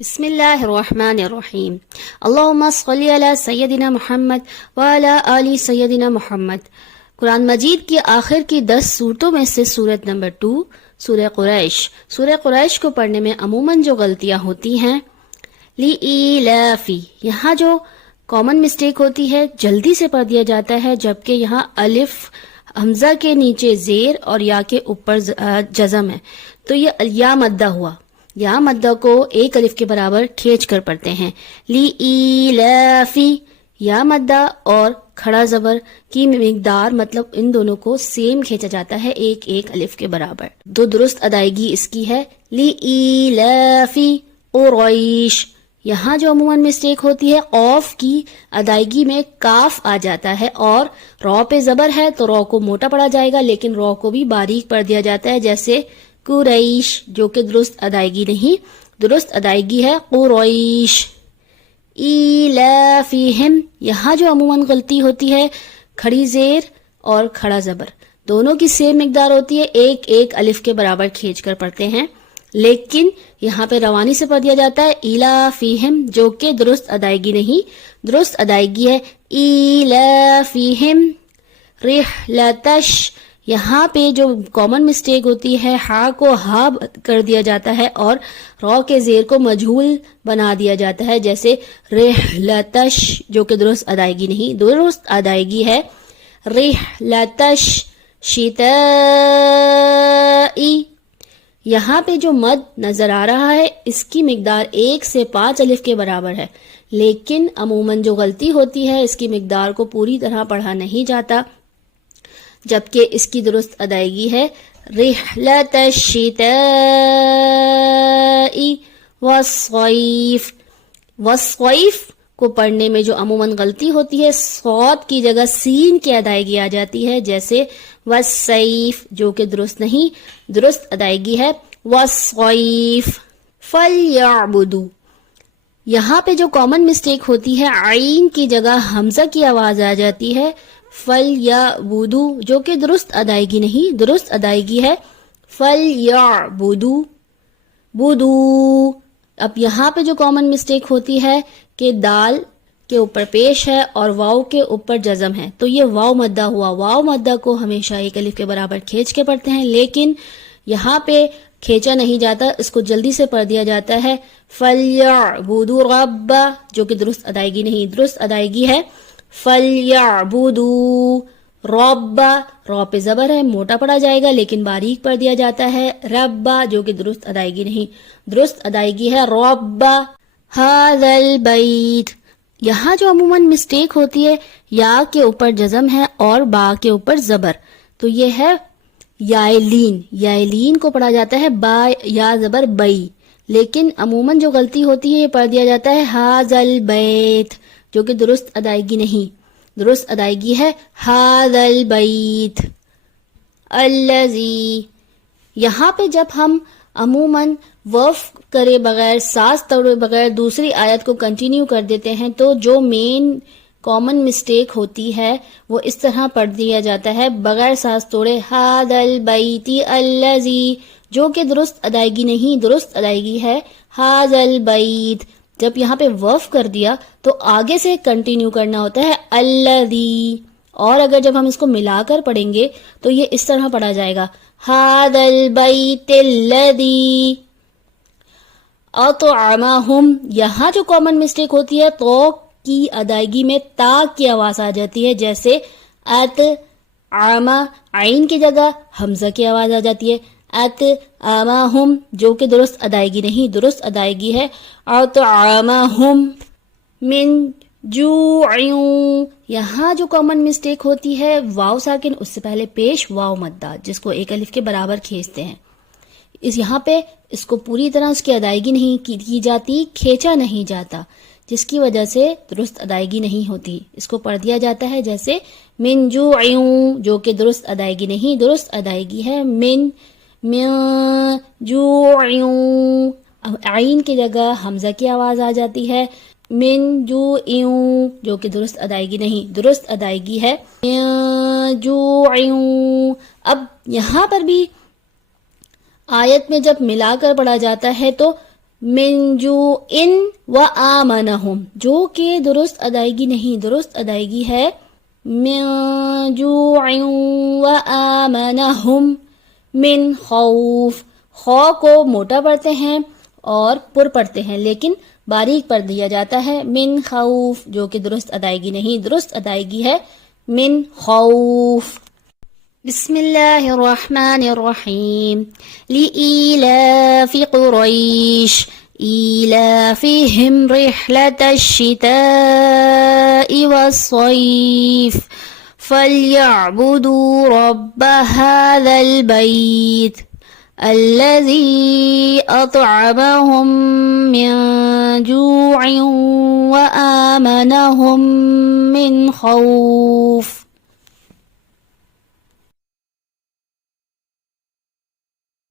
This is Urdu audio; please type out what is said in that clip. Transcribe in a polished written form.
بسم اللہ الرحمن الرحیم اللہم صلی علی سیدنا محمد وعلی آل سیدنا محمد۔ قرآن مجید کی آخر کی 10 صورتوں میں سے سورت نمبر 2 سورہ قریش۔ سورہ قریش کو پڑھنے میں عموماً جو غلطیاں ہوتی ہیں، لِإِيلَافِ، یہاں جو کامن مسٹیک ہوتی ہے جلدی سے پڑھ دیا جاتا ہے، جبکہ یہاں الف حمزہ کے نیچے زیر اور یا کے اوپر جزم ہے، تو یہ یا مدہ ہوا۔ یا مدہ کو ایک الف کے برابر کھینچ کر پڑھتے ہیں۔ لِإِيلَافِ، یا مدہ اور کھڑا زبر کی مقدار مطلب ان دونوں کو سیم کھینچا جاتا ہے، ایک ایک الف کے برابر۔ تو درست ادائیگی اس کی ہے لِإِيلَافِ قُرَيْشٍ۔ یہاں جو عموماً مسٹیک ہوتی ہے، قاف کی ادائیگی میں کاف آ جاتا ہے اور رو پہ زبر ہے تو رو کو موٹا پڑا جائے گا، لیکن رو کو بھی باریک پڑھ دیا جاتا ہے، جیسے قریش، جو کہ درست ادائیگی نہیں، درست ادائیگی ہے قریش۔ ایلافہم، یہاں جو عموماً غلطی ہوتی ہے، کھڑی زیر اور کھڑا زبر دونوں کی سیم مقدار ہوتی ہے، ایک ایک الف کے برابر کھینچ کر پڑھتے ہیں، لیکن یہاں پہ روانی سے پڑھ دیا جاتا ہے ایلافہم، جو کہ درست ادائیگی نہیں، درست ادائیگی ہے ایلافہم رحلتش۔ یہاں پہ جو کامن مسٹیک ہوتی ہے، ہا کو ہا کر دیا جاتا ہے اور رو کے زیر کو مجہول بنا دیا جاتا ہے، جیسے رحلتش، جو کہ درست ادائیگی نہیں، درست ادائیگی ہے رحلتش شتائی۔ یہاں پہ جو مد نظر آ رہا ہے، اس کی مقدار 1 سے 5 الف کے برابر ہے، لیکن عموماً جو غلطی ہوتی ہے، اس کی مقدار کو پوری طرح پڑھا نہیں جاتا، جبکہ اس کی درست ادائیگی ہے رحلت الشتاء والصیف۔ والصیف کو پڑھنے میں جو عموماً غلطی ہوتی ہے، صاد کی جگہ سین کی ادائیگی آ جاتی ہے، جیسے والصیف، جو کہ درست نہیں، درست ادائیگی ہے والصیف۔ فَلْيَعْبُدُوا، یہاں پہ جو کامن مسٹیک ہوتی ہے، عین کی جگہ حمزہ کی آواز آ جاتی ہے، فَلْيَعْبُدُوا، جو کہ درست ادائیگی نہیں، درست ادائیگی ہے فَلْيَعْبُدُوا بدو۔ اب یہاں پہ جو کامن مسٹیک ہوتی ہے کہ دال کے اوپر پیش ہے اور واؤ کے اوپر جزم ہے، تو یہ واؤ مدہ ہوا۔ واؤ مدہ کو ہمیشہ ایک الف کے برابر کھینچ کے پڑھتے ہیں، لیکن یہاں پہ کھینچا نہیں جاتا، اس کو جلدی سے پڑھ دیا جاتا ہے فَلْيَعْبُدُوا رَبَّ، جو کہ درست ادائیگی نہیں، درست ادائیگی ہے فَلْيَعْبُدُوا رَبَّ، رو پہ زبر ہے، موٹا پڑا جائے گا لیکن باریک پڑھ دیا جاتا ہے رَبَّ، جو کہ درست ادائیگی نہیں، درست ادائیگی ہے رَبَّ هَذَا الْبَيْتِ۔ یہاں جو عموماً مسٹیک ہوتی ہے، یا کے اوپر جزم ہے اور با کے اوپر زبر، تو یہ ہے یائلین۔ یائلین کو پڑھا جاتا ہے با یا زبر بئی، لیکن عموماً جو غلطی ہوتی ہے، یہ پڑھ دیا جاتا ہے هَذَا الْبَيْتِ، جو کہ درست ادائیگی نہیں، درست ادائیگی ہے هَذَا الْبَيْتِ الَّذِي۔ یہاں پہ جب ہم عموماً وقف کرے بغیر، ساز توڑے بغیر دوسری آیت کو کنٹینیو کر دیتے ہیں، تو جو مین کامن مسٹیک ہوتی ہے وہ اس طرح پڑھ دیا جاتا ہے بغیر ساز توڑے هَذَا الْبَيْتِ الَّذِي، جو کہ درست ادائیگی نہیں، درست ادائیگی ہے هَذَا الْبَيْتِ۔ جب یہاں پہ وقف کر دیا تو آگے سے کنٹینیو کرنا ہوتا ہے الذی، اور اگر جب ہم اس کو ملا کر پڑھیں گے تو یہ اس طرح پڑھا جائے گا هَذَا الْبَيْتِ الَّذِي اطعمہم۔ یہاں جو کامن مسٹیک ہوتی ہے، تو کی ادائیگی میں تا کی آواز آ جاتی ہے، جیسے اطعمہ، عین کی جگہ حمزہ کی آواز آ جاتی ہے اطعمہم، جو کہ درست ادائیگی نہیں، درست ادائیگی ہے اطعمہم من جوع۔ یہاں جو کامن مسٹیک ہوتی ہے، واو ساکن، اس سے پہلے پیش واو مدہ، جس کو ایک الف کے برابر کھینچتے ہیں، یہاں پہ اس کو پوری طرح اس کی ادائیگی نہیں کی جاتی، کھینچا نہیں جاتا، جس کی وجہ سے درست ادائیگی نہیں ہوتی، اس کو پڑھ دیا جاتا ہے جیسے من جوع، جو کہ درست ادائیگی نہیں، درست ادائیگی ہے من جوع۔ عین کی جگہ حمزہ کی آواز آ جاتی ہے من جوع، جو کہ درست ادائیگی نہیں، درست ادائیگی ہے من جوع۔ اب یہاں پر بھی آیت میں جب ملا کر پڑھا جاتا ہے تو من جوع وآمنہم، جو کہ درست ادائیگی نہیں، درست ادائیگی ہے من جوع وآمنہم من خوف. خو کو موٹا پڑھتے ہیں اور پر پڑھتے ہیں، لیکن باریک پڑھ دیا جاتا ہے من خوف، جو کہ درست ادائیگی نہیں، درست ادائیگی ہے من خوف. بسم اللہ الرحمن الرحیم. لإیلاف قریش ایلافہم رحلة الشتاء والصیف فلیعبدوا رب هذا البیت الذي أطعمهم من جوع وآمنهم من خوف.